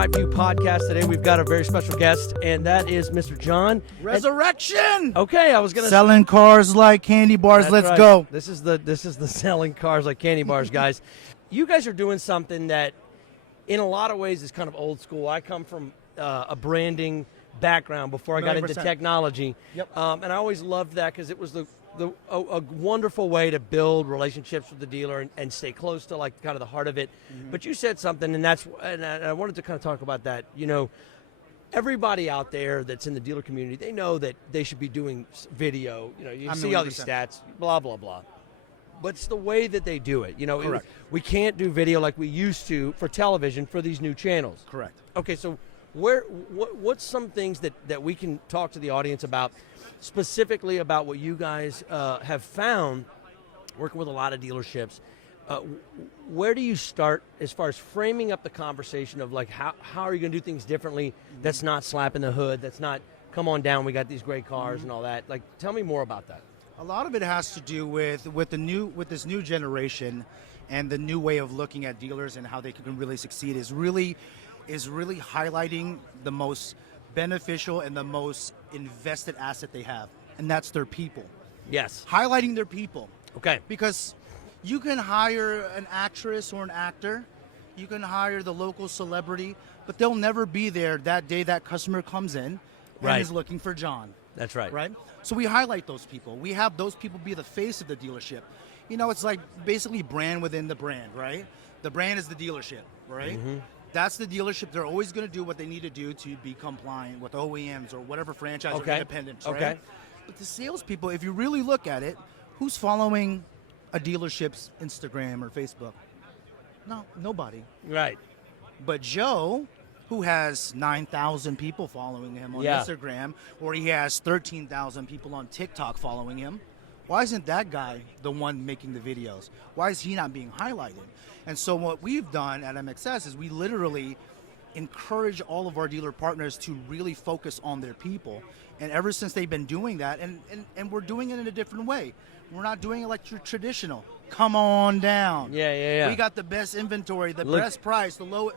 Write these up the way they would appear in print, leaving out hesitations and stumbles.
DriveU podcast. Today we've got a very special guest, and that is Mr. John Resurreccion. Okay, I was gonna selling cars like candy bars. That's Let's right. go. This is the selling cars like candy bars, guys. You guys are doing something that, in a lot of ways, is kind of old school. I come from a branding background before I got into 100%. technology, and I always loved that because it was a wonderful way to build relationships with the dealer and stay close to like kind of the heart of it. But you said something, and I wanted to kind of talk about that. You know, everybody out there that's in the dealer community, they know that they should be doing video. You know, you see all these stats, blah blah blah. But it's the way that they do it. You know, Correct. We can't do video like we used to for television for these new channels. Correct. Okay, so what's some things that we can talk to the audience about, specifically about what you guys have found working with a lot of dealerships? Where do you start as far as framing up the conversation of like how are you going to do things differently that's not slapping the hood, that's not come on down, we got these great cars and all that? Like, tell me more about that. A lot of it has to do with this new generation and the new way of looking at dealers and how they can really succeed is really highlighting the most beneficial and the most invested asset they have, and that's their people. Yes. Highlighting their people. Okay. Because you can hire an actress or an actor, you can hire the local celebrity, but they'll never be there that day that customer comes in and is looking for John. That's right. Right? So we highlight those people. We have those people be the face of the dealership. You know, it's like basically brand within the brand, right? The brand is the dealership, right? Mm-hmm. That's the dealership. They're always going to do what they need to do to be compliant with OEMs or whatever franchise or independents, right? Okay. But the salespeople, if you really look at it, who's following a dealership's Instagram or Facebook? No, nobody. Right. But Joe, who has 9,000 people following him on Instagram, or he has 13,000 people on TikTok following him, why isn't that guy the one making the videos? Why is he not being highlighted? And so what we've done at MXS is we literally encourage all of our dealer partners to really focus on their people. And ever since they've been doing that, and we're doing it in a different way. We're not doing it like your traditional, come on down. Yeah. We got the best inventory, the best price, the lowest.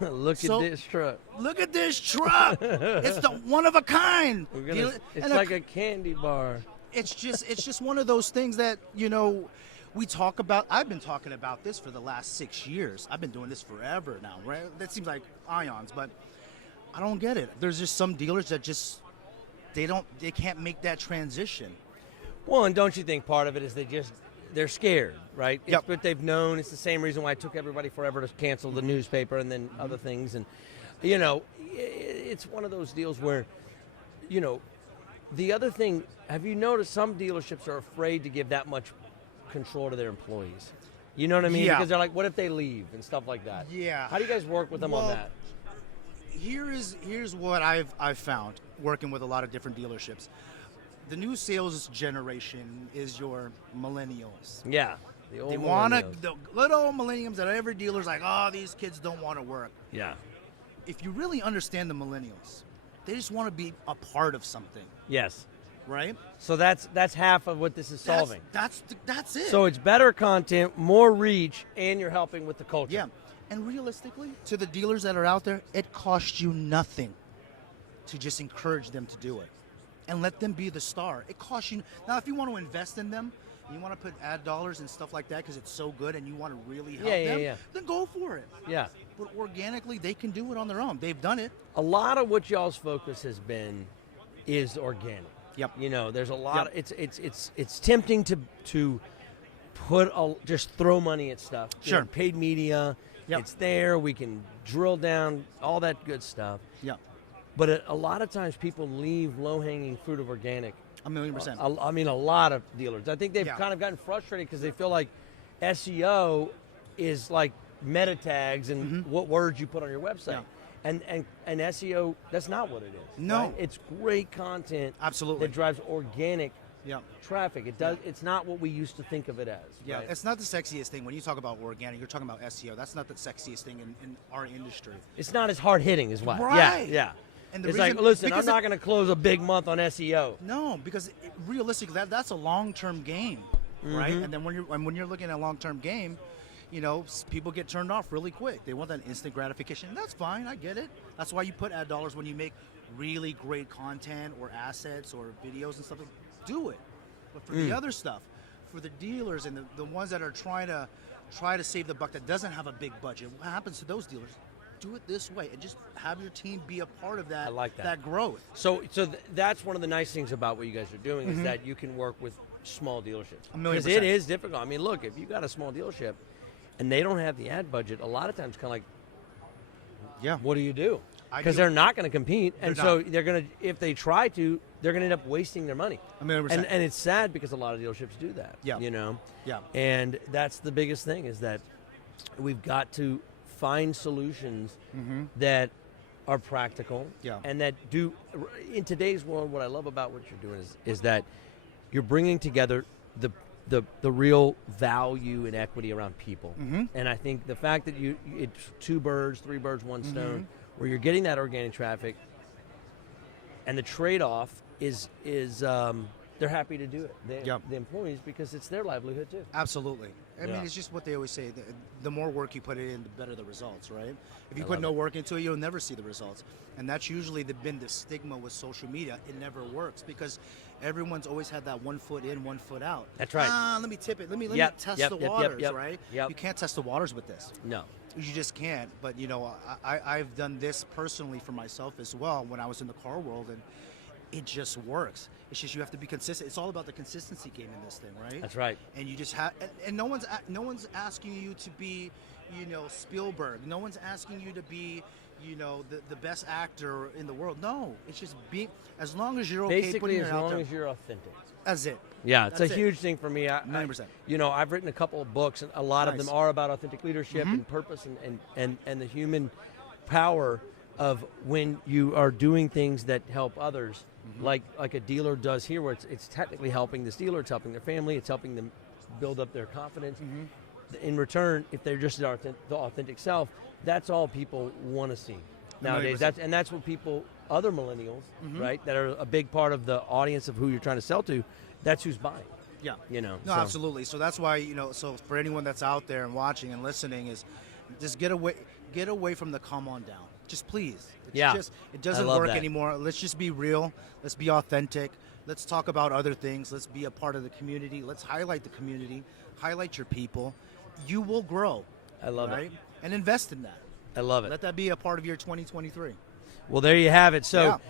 Look at this truck. Look at this truck. It's the one of a kind. It's like a candy bar. It's just one of those things that, you know, we talk about. I've been talking about this for the last 6 years. I've been doing this forever now, right? That seems like ions, but I don't get it. There's just some dealers that just they can't make that transition. Well, and don't you think part of it is they're scared, right? It's Yep. what they've known. It's the same reason why it took everybody forever to cancel the newspaper and then other things. And, you know, it's one of those deals where, you know, the other thing, have you noticed some dealerships are afraid to give that much control to their employees? You know what I mean? Yeah. Because they're like, what if they leave and stuff like that? Yeah. How do you guys work with them on that? Here's what I've found working with a lot of different dealerships. The new sales generation is your millennials. Yeah. The old the little millennials that every dealer's like, oh, these kids don't want to work. Yeah. If you really understand the millennials, they just want to be a part of something. Yes. Right? So that's half of what this is solving. That's it. So it's better content, more reach, and you're helping with the culture. Yeah. And realistically, to the dealers that are out there, it costs you nothing to just encourage them to do it and let them be the star. It costs you. Now, if you want to invest in them, you want to put ad dollars and stuff like that because it's so good and you want to really help them, then go for it. Yeah. But organically, they can do it on their own. They've done it. A lot of what y'all's focus has been is organic. Yep. You know, there's a lot. It's tempting to put just throw money at stuff. Sure. You know, paid media. Yep. It's there. We can drill down all that good stuff. Yeah. But a lot of times people leave low-hanging fruit of organic. 1,000,000%. I mean, a lot of dealers. I think they've kind of gotten frustrated because they feel like SEO is like meta tags and what words you put on your website. And SEO, that's not what it is. No. Right? It's great content. Absolutely. That drives organic traffic. It does. It's not what we used to think of it as. Yeah, right? it's not the sexiest thing. When you talk about organic, you're talking about SEO. That's not the sexiest thing in our industry. It's not as hard-hitting as what? Right. Yeah. And it's like, listen, I'm not going to close a big month on SEO. No, because realistically, that's a long-term game, right? And then when you're looking at a long-term game, people get turned off really quick. They want that instant gratification. That's fine. I get it. That's why you put ad dollars when you make really great content or assets or videos and stuff. Do it. But for the other stuff, for the dealers and the ones that are trying to save the buck that doesn't have a big budget, what happens to those dealers? Do it this way and just have your team be a part of that. I like that growth. So that's one of the nice things about what you guys are doing is that you can work with small dealerships. 1,000,000%. Because it is difficult. I mean, look, if you got a small dealership and they don't have the ad budget, a lot of times kind of like, what do you do? Because they're not going to compete, and so they're going to, if they try to, they're going to end up wasting their money. 1,000,000%. And it's sad because a lot of dealerships do that. Yeah. Yeah. And that's the biggest thing is that we've got to find solutions that are practical and that do, in today's world, what I love about what you're doing is that you're bringing together the real value and equity around people. And I think the fact that it's 2 birds, 3 birds, 1 stone, where you're getting that organic traffic, and the trade-off is they're happy to do it. The employees, because it's their livelihood too. Absolutely. I mean, it's just what they always say. The more work you put in, the better the results, right? If you put no work into it, you'll never see the results. And that's usually been the stigma with social media. It never works because everyone's always had that 1 foot in, 1 foot out. That's right. Let me tip it. Let me test the waters, right? You can't test the waters with this. No. You just can't. But, I've done this personally for myself as well when I was in the car world, and it just works. It's just you have to be consistent. It's all about the consistency game in this thing, right? That's right. And you just have, and no one's asking you to be, Spielberg. No one's asking you to be, the best actor in the world. No, it's just as long as you're okay. Basically, putting as it out long there. as you're authentic. That's it. Yeah, it's a huge thing for me. 90%. I've written a couple of books, and a lot of them are about authentic leadership and purpose and the human power of when you are doing things that help others, like a dealer does here, where it's technically helping this dealer, it's helping their family, it's helping them build up their confidence. In return, if they're just the authentic self, that's all people want to see nowadays. 100%. That's what people, other millennials, right, that are a big part of the audience of who you're trying to sell to, that's who's buying. Yeah. No, absolutely. So that's why, so for anyone that's out there and watching and listening, is just get away from the come on down. Just please. It doesn't work anymore. Let's just be real. Let's be authentic. Let's talk about other things. Let's be a part of the community. Let's highlight the community. Highlight your people. You will grow. I love it. And invest in that. I love it. Let that be a part of your 2023. Well, there you have it. So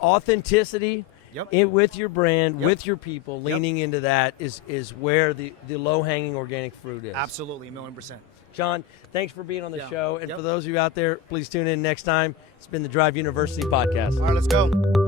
authenticity with your brand, with your people, leaning into that is where the low-hanging organic fruit is. Absolutely, 1,000,000%. John, thanks for being on the show. And for those of you out there, please tune in next time. It's been the Drive University podcast. All right, let's go.